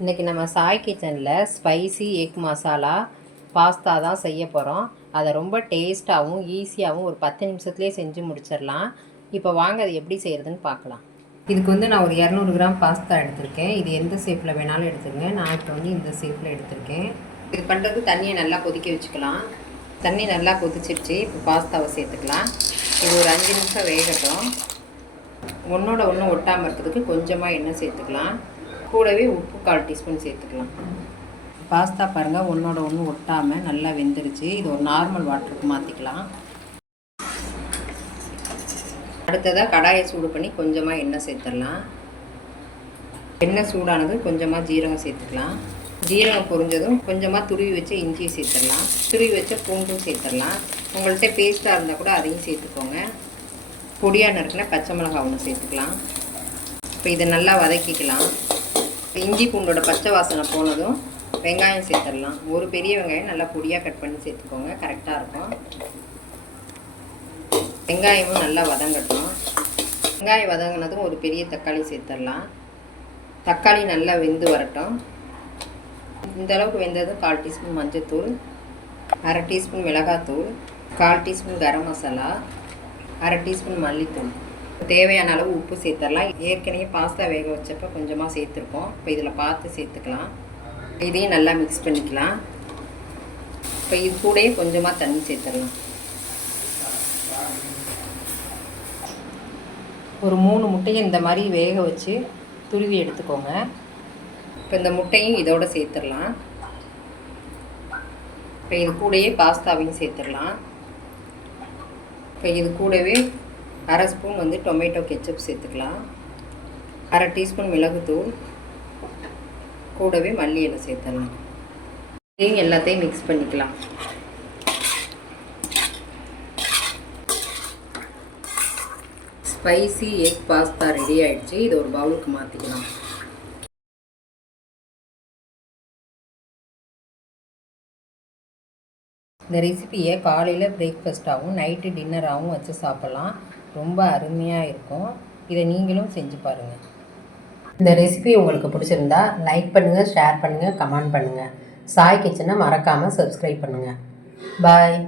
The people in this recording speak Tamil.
இன்றைக்கி நம்ம சாய் கிச்சனில் ஸ்பைசி எக் மசாலா பாஸ்தா தான் செய்ய போகிறோம். அதை ரொம்ப டேஸ்ட்டாகவும் ஈஸியாகவும் ஒரு 10 நிமிஷத்துலேயே செஞ்சு முடிச்சிடலாம். இப்போ வாங்க அது எப்படி செய்கிறதுன்னு பார்க்கலாம். இதுக்கு நான் ஒரு 200 கிராம் பாஸ்தா எடுத்திருக்கேன். இது எந்த ஷேப்பில் வேணாலும் எடுத்துருங்க. நான் இப்போ இந்த ஷேப்பில் எடுத்திருக்கேன். இது பண்ணுறதுக்கு தண்ணியை நல்லா கொதிக்க வச்சுக்கலாம். தண்ணி நல்லா கொதிச்சிருச்சு. இப்போ பாஸ்தாவை சேர்த்துக்கலாம். இது ஒரு 5 நிமிஷம் வேகட்டும். ஒன்றோட ஒன்று ஒட்டாமல் இருக்கிறதுக்கு கொஞ்சமாக எண்ணெய் சேர்த்துக்கலாம். கூடவே உப்பு 1/4 டீஸ்பூன் சேர்த்துக்கலாம். பாஸ்தா பாருங்கள், ஒன்றோட ஒன்று ஒட்டாமல் நல்லா வெந்துருச்சு. இது ஒரு நார்மல் வாட்டருக்கு மாற்றிக்கலாம். அடுத்ததாக கடாயை சூடு பண்ணி கொஞ்சமாக எண்ணெய் சேர்த்துடலாம். எண்ணெய் சூடானது கொஞ்சமாக ஜீரகம் சேர்த்துக்கலாம். ஜீரகம் பொரிஞ்சதும் கொஞ்சமாக துருவி வச்ச இஞ்சியை சேர்த்துடலாம். துருவி வச்ச பூண்டும் சேர்த்துடலாம். உங்கள்கிட்ட பேஸ்ட்டாக இருந்தால் கூட அதையும் சேர்த்துக்கோங்க. பொடியாக நறுக்கின பச்சை மிளகாய் ஒன்று சேர்த்துக்கலாம். இப்போ இதை நல்லா வதக்கிக்கலாம். இஞ்சி பூண்டோட பச்சை வாசனை போனதும் வெங்காயம் சேர்த்துடலாம். ஒரு பெரிய வெங்காயம் நல்லா பொடியாக கட் பண்ணி சேர்த்துக்கோங்க, கரெக்டாக இருக்கும். வெங்காயமும் நல்லா வதங்கட்டும். வெங்காயம் வதங்கினதும் ஒரு பெரிய தக்காளி சேர்த்துடலாம். தக்காளி நல்லா வெந்து வரட்டும். இந்த அளவுக்கு வெந்ததும் 1/4 டீஸ்பூன் மஞ்சள்தூள், 1/2 டீஸ்பூன் மிளகாத்தூள், 1/4 டீஸ்பூன் கரம் மசாலா, 1/2 டீஸ்பூன் மல்லித்தூள், தேவையான அளவு உப்பு சேர்த்துடலாம். ஏற்கனவே பாஸ்தா வேக வச்சப்போ கொஞ்சமாக சேர்த்துருக்கோம். இப்போ இதில் பார்த்து சேர்த்துக்கலாம். இதையும் நல்லா மிக்ஸ் பண்ணிக்கலாம். இப்போ இது கூடயே கொஞ்சமாக தண்ணி சேர்த்துடலாம். ஒரு 3 முட்டையை இந்த மாதிரி வேக வச்சு துருவி எடுத்துக்கோங்க. இப்போ இந்த முட்டையும் இதோடு சேர்த்துடலாம். இப்போ இது கூடயே பாஸ்தாவையும் சேர்த்துடலாம். இப்போ இது கூடவே 1/2 ஸ்பூன் டொமேட்டோ கெச்சப் சேர்த்துக்கலாம். 1/2 டீஸ்பூன் மிளகுத்தூள், கூடவே மல்லி இலை சேர்த்துடலாம். இதையும் எல்லாத்தையும் மிக்ஸ் பண்ணிக்கலாம். ஸ்பைசி எக் பாஸ்தா ரெடி ஆகிடுச்சு. இது ஒரு பவுலுக்கு மாற்றிக்கலாம். இந்த ரெசிபியை காலையில் பிரேக்ஃபாஸ்ட்டாகவும் நைட்டு டின்னராகவும் வச்சு சாப்பிட்லாம். ரொம்ப அருமையாக இருக்கும். இதை நீங்களும் செஞ்சு பாருங்கள். இந்த ரெசிபி உங்களுக்கு பிடிச்சிருந்தா லைக் பண்ணுங்கள், ஷேர் பண்ணுங்கள், கமெண்ட் பண்ணுங்கள். சாய் கிச்சனை மறக்காமல் சப்ஸ்கிரைப் பண்ணுங்கள். பாய்.